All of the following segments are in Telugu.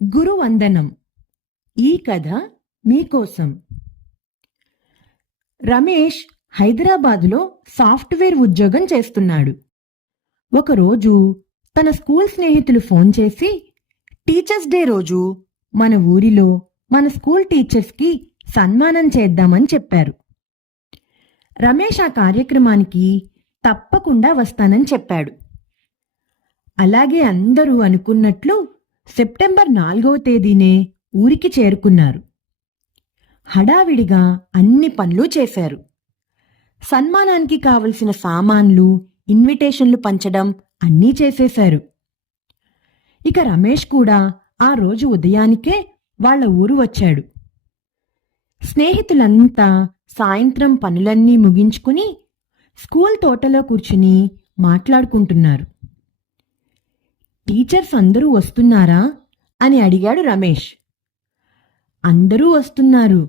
గురువందనం. ఈ కథ మీకోసం. రమేష్ హైదరాబాదులో సాఫ్ట్వేర్ ఉద్యోగం చేస్తున్నాడు. ఒకరోజు తన స్కూల్ స్నేహితులు ఫోన్ చేసి, టీచర్స్ డే రోజు మన ఊరిలో మన స్కూల్ టీచర్స్కి సన్మానం చేద్దామని చెప్పారు. రమేష్ ఆ కార్యక్రమానికి తప్పకుండా వస్తానని చెప్పాడు. అలాగే అందరూ అనుకున్నట్లు సెప్టెంబర్ 4వ తేదీనే ఊరికి చేరుకున్నారు. హడావిడిగా అన్ని పనులు చేశారు. సన్మానానికి కావలసిన సామాన్లు, ఇన్విటేషన్లు పంచడం అన్నీ చేసేశారు. ఇక రమేష్ కూడా ఆ రోజు ఉదయానికే వాళ్ళ ఊరు వచ్చాడు. స్నేహితులంతా సాయంత్రం పనులన్నీ ముగించుకుని స్కూల్ తోటలో కూర్చుని మాట్లాడుకుంటున్నారు. టీచర్స్ అందరూ వస్తున్నారా అని అడిగాడు రమేష్. అందరూ వస్తున్నారు,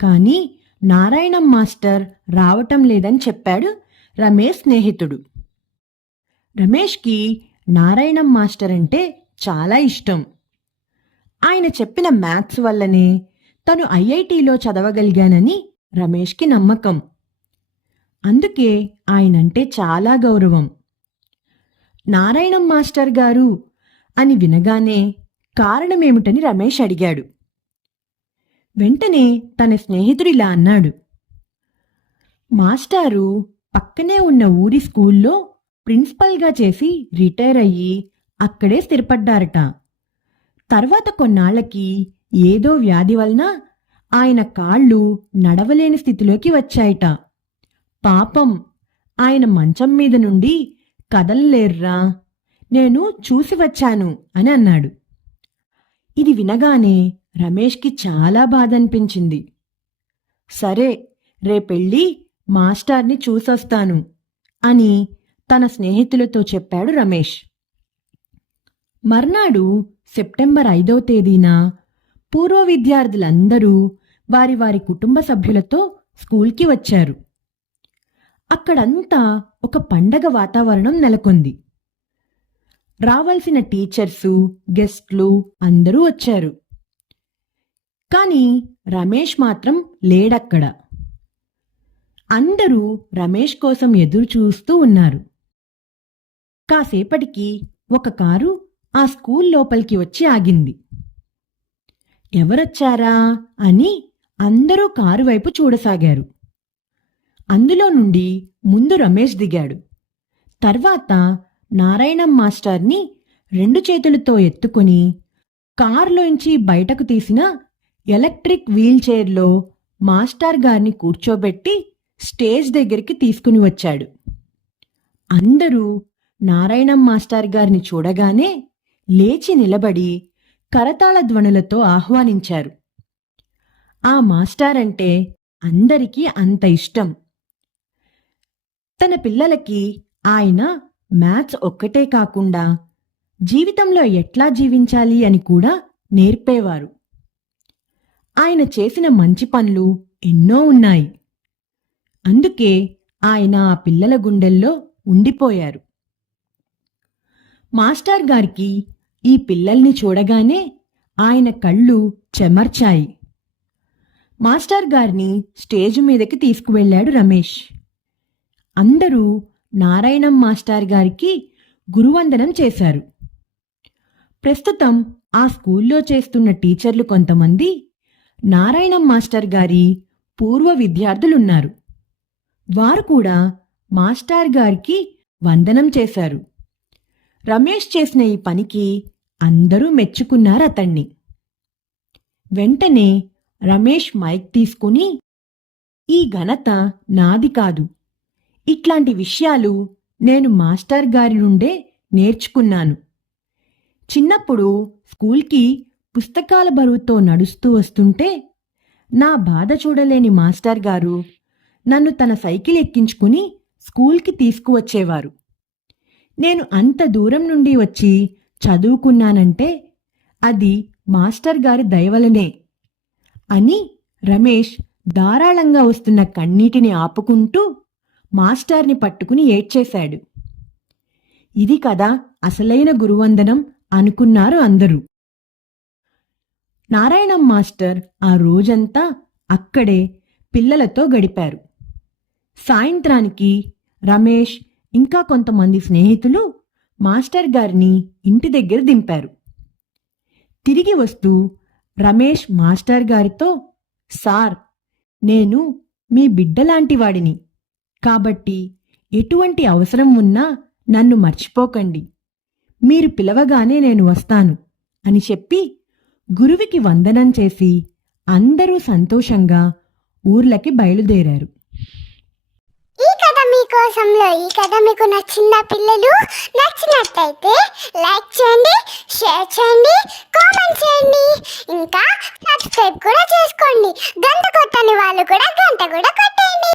కానీ నారాయణం మాస్టర్ రావటం లేదని చెప్పాడు రమేష్ స్నేహితుడు. రమేష్కి నారాయణం మాస్టర్ అంటే చాలా ఇష్టం. ఆయన చెప్పిన మ్యాథ్స్ వల్లనే తను ఐఐటిలో చదవగలిగానని రమేష్కి నమ్మకం. అందుకే ఆయనంటే చాలా గౌరవం. నారాయణం మాస్టర్ గారు అని వినగానే కారణమేమిటని రమేష్ అడిగాడు. వెంటనే తన స్నేహితుడిలా అన్నాడు. మాస్టారు పక్కనే ఉన్న ఊరి స్కూల్లో ప్రిన్సిపల్గా చేసి రిటైర్ అయ్యి అక్కడే స్థిరపడ్డారట. తర్వాత కొన్నాళ్లకి ఏదో వ్యాధి వలన ఆయన కాళ్ళు నడవలేని స్థితిలోకి వచ్చాయట. పాపం ఆయన మంచం మీద నుండి కదలలేర్రా, నేను చూసి వచ్చాను అని అన్నాడు. ఇది వినగానే రమేష్కి చాలా బాధ అనిపించింది. సరే, రేపెళ్ళి మాస్టార్ని చూసొస్తాను అని తన స్నేహితులతో చెప్పాడు రమేష్. మర్నాడు సెప్టెంబర్ 5వ తేదీన పూర్వ విద్యార్థులందరూ వారి వారి కుటుంబ సభ్యులతో స్కూల్కి వచ్చారు. అక్కడంతా ఒక పండగ వాతావరణం నెలకొంది. రావాల్సిన టీచర్సు, గెస్ట్లు అందరూ వచ్చారు. కానీ రమేష్ మాత్రం లేడక్కడ. అందరూ రమేష్ కోసం ఎదురు చూస్తూ ఉన్నారు. కాసేపటికి ఒక కారు ఆ స్కూల్ లోపలికి వచ్చి ఆగింది. ఎవరొచ్చారా అని అందరూ కారు వైపు చూడసాగారు. అందులో నుండి ముందు రమేష్ దిగాడు. తర్వాత నారాయణం మాస్టర్ని 2 చేతులతో ఎత్తుకుని కారులోంచి బయటకు తీసిన ఎలక్ట్రిక్ వీల్ చైర్లో మాస్టర్ గారిని కూర్చోబెట్టి స్టేజ్ దగ్గరికి తీసుకుని వచ్చాడు. అందరూ నారాయణం మాస్టర్ గారిని చూడగానే లేచి నిలబడి కరతాళ ధ్వనులతో ఆహ్వానించారు. ఆ మాస్టర్ అంటే అందరికీ అంత ఇష్టం. తన పిల్లలకి ఆయన మ్యాథ్స్ ఒక్కటే కాకుండా జీవితంలో ఎట్లా జీవించాలి అని కూడా నేర్పేవారు. ఆయన చేసిన మంచి పనులు ఎన్నో ఉన్నాయి. అందుకే ఆయన ఆ పిల్లల గుండెల్లో ఉండిపోయారు. మాస్టర్ గారికి ఈ పిల్లల్ని చూడగానే ఆయన కళ్ళు చెమర్చాయి. మాస్టర్ గారిని స్టేజ్ మీదకి తీసుకువెళ్ళాడు రమేష్. అందరూ నారాయణం మాస్టర్ గారికి గురువందనం చేశారు. ప్రస్తుతం ఆ స్కూల్లో చేస్తున్న టీచర్లు కొంతమంది నారాయణం మాస్టర్ గారి పూర్వ విద్యార్థులున్నారు. వారు కూడా మాస్టర్ గారికి వందనం చేశారు. రమేష్ చేసిన ఈ పనికి అందరూ మెచ్చుకున్నారు అతన్ని. వెంటనే రమేష్ మైక్ తీసుకుని, ఈ ఘనత నాది కాదు. ఇట్లాంటి విషయాలు నేను మాస్టర్ గారి నుండే నేర్చుకున్నాను. చిన్నప్పుడు స్కూల్కి పుస్తకాల బరువుతో నడుస్తూ వస్తుంటే నా బాధ చూడలేని మాస్టర్ గారు నన్ను తన సైకిల్ ఎక్కించుకుని స్కూల్కి తీసుకువచ్చేవారు. నేను అంత దూరం నుండి వచ్చి చదువుకున్నానంటే అది మాస్టర్ గారి దయవలనే అని రమేష్ ధారాళంగా వస్తున్న కన్నీటిని ఆపుకుంటూ మాస్టార్ని పట్టుకుని ఏడ్చేశాడు. ఇది కదా అసలైన గురువందనం అనుకున్నారు అందరూ. నారాయణం మాస్టర్ ఆ రోజంతా అక్కడే పిల్లలతో గడిపారు. సాయంత్రానికి రమేష్ ఇంకా కొంతమంది స్నేహితులు మాస్టర్ గారిని ఇంటి దగ్గర దింపారు. తిరిగి వస్తూ రమేష్ మాస్టర్ గారితో, సార్, నేను మీ బిడ్డలాంటి వాడిని, కాబట్టి ఎటువంటి అవసరం ఉన్నా నన్ను మర్చిపోకండి, మీరు పిలవగానే నేను వస్తాను అని చెప్పి గురువుకి వందనం చేసి అందరూ సంతోషంగా ఊర్లకి బయలుదేరారు. ఈ కథ మీకోసంలో ఈ కథ మీకు నచ్చిందా పిల్లలు? నచ్చినట్లయితే లైక్ చేయండి, షేర్ చేయండి, కామెంట్ చేయండి, ఇంకా సబ్స్క్రైబ్ కూడా చేసుకోండి. గంట కొట్టని వాళ్ళు కూడా గంట కూడా కొట్టండి.